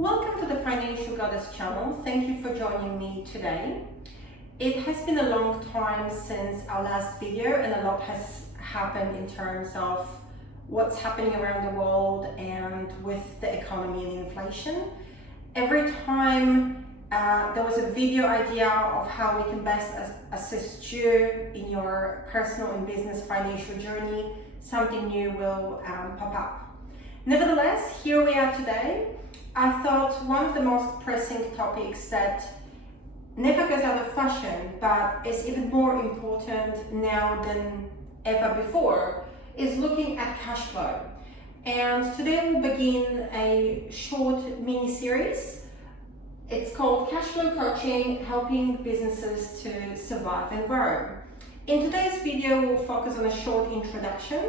Welcome to the Financial Goddess channel. Thank you for joining me today. It has been a long time since our last video and a lot has happened in terms of what's happening around the world and with the economy and inflation. Every time there was a video idea of how we can best assist you in your personal and business financial journey, something new will pop up. Nevertheless, here we are today. I thought one of the most pressing topics that never goes out of fashion, but is even more important now than ever before, is looking at cash flow. And today we'll begin a short mini-series. It's called Cash Flow Coaching, Helping Businesses to Survive and Grow. In today's video, we'll focus on a short introduction,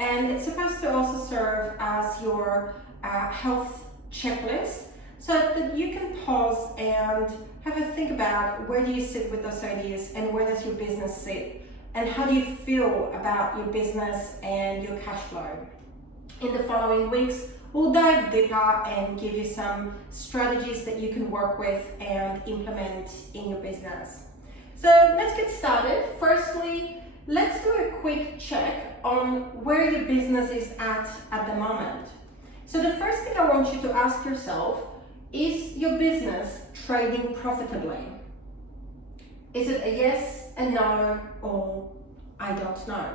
and it's supposed to also serve as your health checklist so that you can pause and have a think about where do you sit with those ideas and where does your business sit and how do you feel about your business and your cash flow. In the following weeks, we'll dive deeper and give you some strategies that you can work with and implement in your business. So let's get started. Firstly, let's do a quick check on where your business is at the moment. So the first thing I want you to ask yourself, is your business trading profitably? Is it a yes, a no, or I don't know?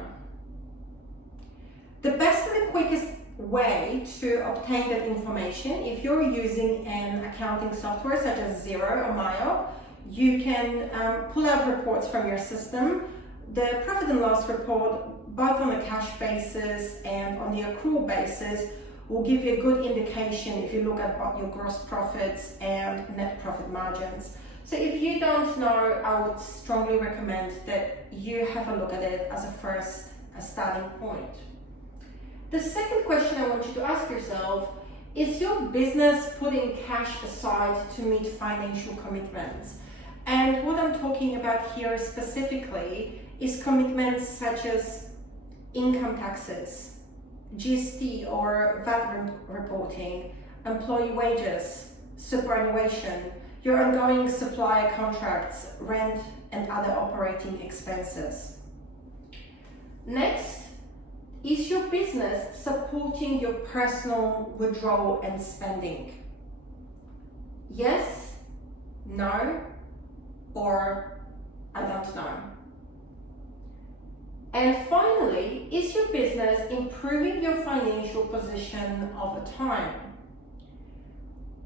The best and the quickest way to obtain that information, if you're using an accounting software such as Xero or Myo, you can pull out reports from your system. The profit and loss report, both on a cash basis and on the accrual basis, will give you a good indication if you look at both your gross profits and net profit margins. So if you don't know, I would strongly recommend that you have a look at it as a starting point. The second question I want you to ask yourself, is your business putting cash aside to meet financial commitments? And what I'm talking about here specifically is commitments such as income taxes, GST or VAT reporting, employee wages, superannuation, your ongoing supplier contracts, rent, and other operating expenses. Next, is your business supporting your personal withdrawal and spending? Yes, no, or I don't know. And finally, is your business improving your financial position over time?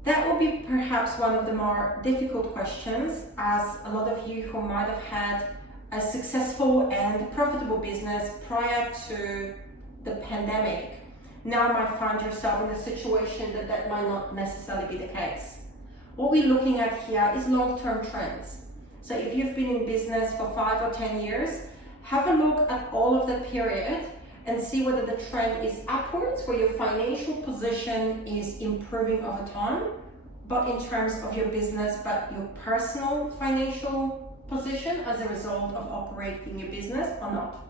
That will be perhaps one of the more difficult questions, as a lot of you who might have had a successful and profitable business prior to the pandemic now might find yourself in a situation that might not necessarily be the case. What we're looking at here is long-term trends. So if you've been in business for 5 or 10 years, have a look at all of that period and see whether the trend is upwards, where your financial position is improving over time, but in terms of your business, but your personal financial position as a result of operating your business or not.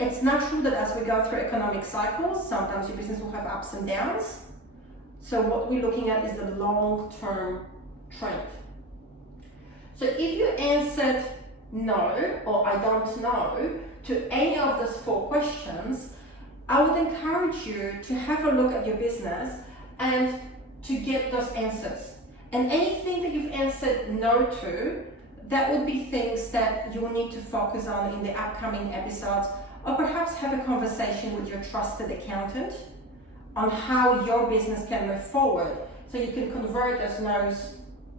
It's natural that as we go through economic cycles, sometimes your business will have ups and downs. So what we're looking at is the long-term trend. So if you answered no or I don't know to any of those 4 questions, I would encourage you to have a look at your business and to get those answers. And anything that you've answered no to, that would be things that you'll need to focus on in the upcoming episodes, or perhaps have a conversation with your trusted accountant on how your business can move forward so you can convert those no's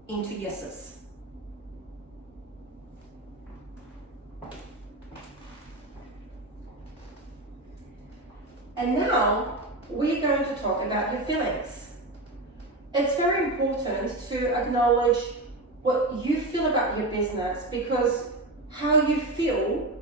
into yeses. And now we're going to talk about your feelings. It's very important to acknowledge what you feel about your business, because how you feel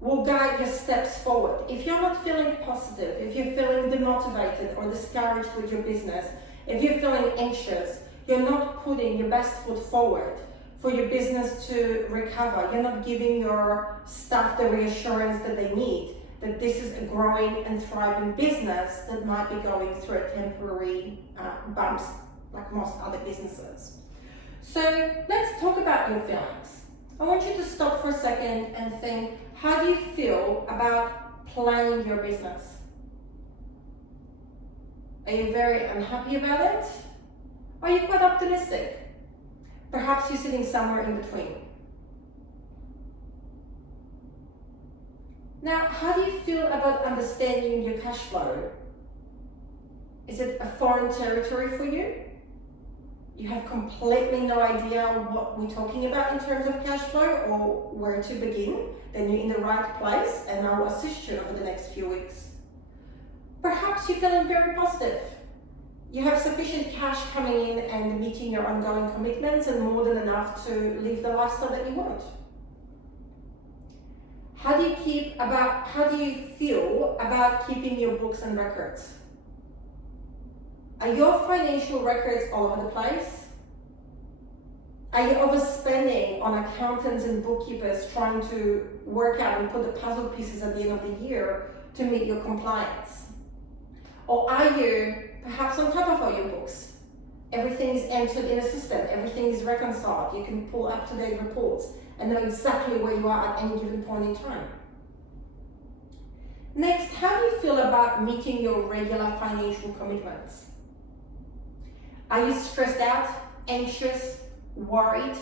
will guide your steps forward. If you're not feeling positive, if you're feeling demotivated or discouraged with your business, if you're feeling anxious, you're not putting your best foot forward for your business to recover. You're not giving your staff the reassurance that they need, that this is a growing and thriving business that might be going through a temporary bumps like most other businesses. So let's talk about your feelings. I want you to stop for a second and think, how do you feel about planning your business? Are you very unhappy about it? Are you quite optimistic? Perhaps you're sitting somewhere in between. Now, how do you feel about understanding your cash flow? Is it a foreign territory for you? You have completely no idea what we're talking about in terms of cash flow or where to begin? Then you're in the right place, and I will assist you over the next few weeks. Perhaps you're feeling very positive. You have sufficient cash coming in and meeting your ongoing commitments and more than enough to live the lifestyle that you want. How do you feel about keeping your books and records? Are your financial records all over the place? Are you overspending on accountants and bookkeepers trying to work out and put the puzzle pieces at the end of the year to meet your compliance? Or are you perhaps on top of all your books? Everything is entered in a system, everything is reconciled, you can pull up-to-date reports and know exactly where you are at any given point in time. Next, how do you feel about meeting your regular financial commitments? Are you stressed out, anxious, worried?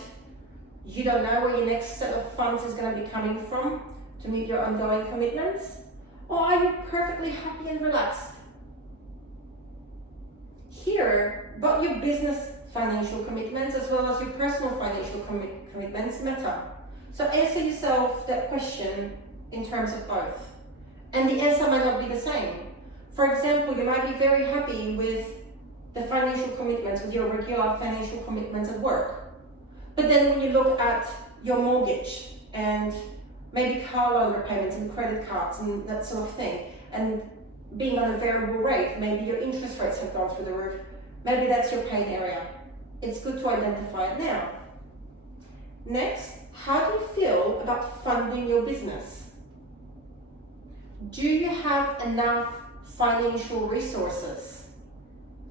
You don't know where your next set of funds is going to be coming from to meet your ongoing commitments? Or are you perfectly happy and relaxed? Here, both your business financial commitments as well as your personal financial commitments matter. So answer yourself that question in terms of both. And the answer might not be the same. For example, you might be very happy with the financial commitments, with your regular financial commitments at work. But then when you look at your mortgage and maybe car loan repayments and credit cards and that sort of thing, and being on a variable rate, maybe your interest rates have gone through the roof, maybe that's your pain area. It's good to identify it now. Next, how do you feel about funding your business? Do you have enough financial resources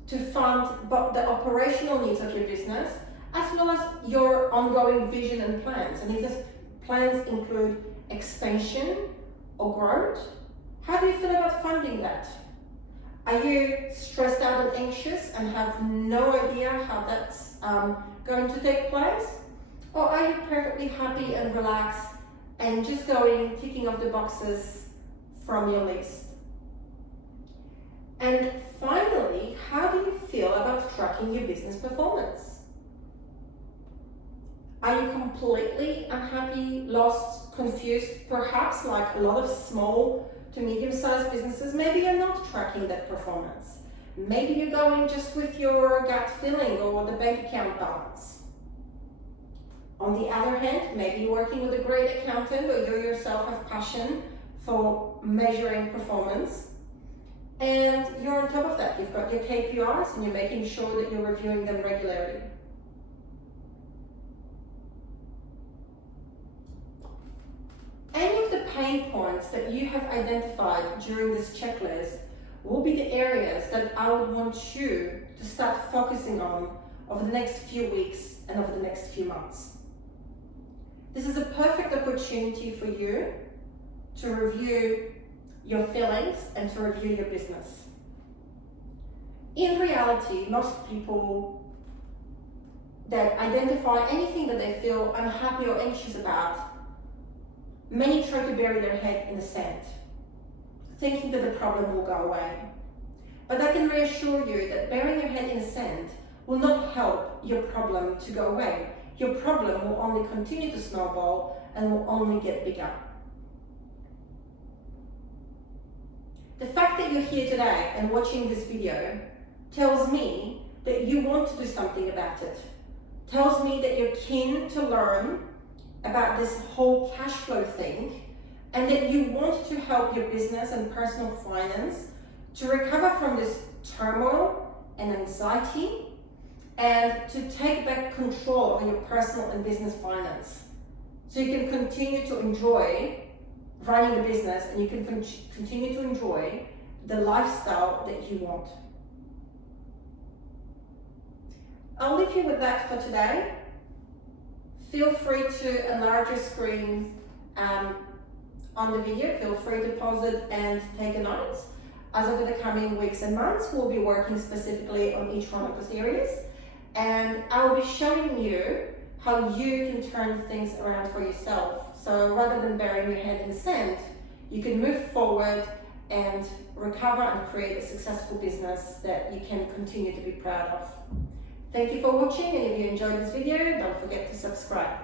to fund both the operational needs of your business as well as your ongoing vision and plans? And if those plans include expansion or growth, how do you feel about funding that? Are you stressed out and anxious and have no idea how that's going to take place? Or are you perfectly happy and relaxed and just ticking off the boxes from your list? And finally, how do you feel about tracking your business performance? Are you completely unhappy, lost, confused? Perhaps like a lot of small to medium-sized businesses, maybe you're not tracking that performance. Maybe you're going just with your gut feeling or the bank account balance. On the other hand, maybe you're working with a great accountant or you yourself have passion for measuring performance and you're on top of that. You've got your KPIs and you're making sure that you're reviewing them regularly. Any of the pain points that you have identified during this checklist will be the areas that I would want you to start focusing on over the next few weeks and over the next few months. This is a perfect opportunity for you to review your feelings and to review your business. In reality, most people that identify anything that they feel unhappy or anxious about, many try to bury their head in the sand, thinking that the problem will go away. But I can reassure you that burying your head in the sand will not help your problem to go away. Your problem will only continue to snowball and will only get bigger. The fact that you're here today and watching this video tells me that you want to do something about it. Tells me that you're keen to learn about this whole cash flow thing and that you want to help your business and personal finance to recover from this turmoil and anxiety and to take back control of your personal and business finance so you can continue to enjoy running the business and you can continue to enjoy the lifestyle that you want. I'll leave you with that for today. Feel free to enlarge your screen on the video. Feel free to pause it and take a note. As over the coming weeks and months, we'll be working specifically on each one of those areas. And I will be showing you how you can turn things around for yourself. So rather than burying your head in the sand, you can move forward and recover and create a successful business that you can continue to be proud of. Thank you for watching, and if you enjoyed this video, don't forget to subscribe.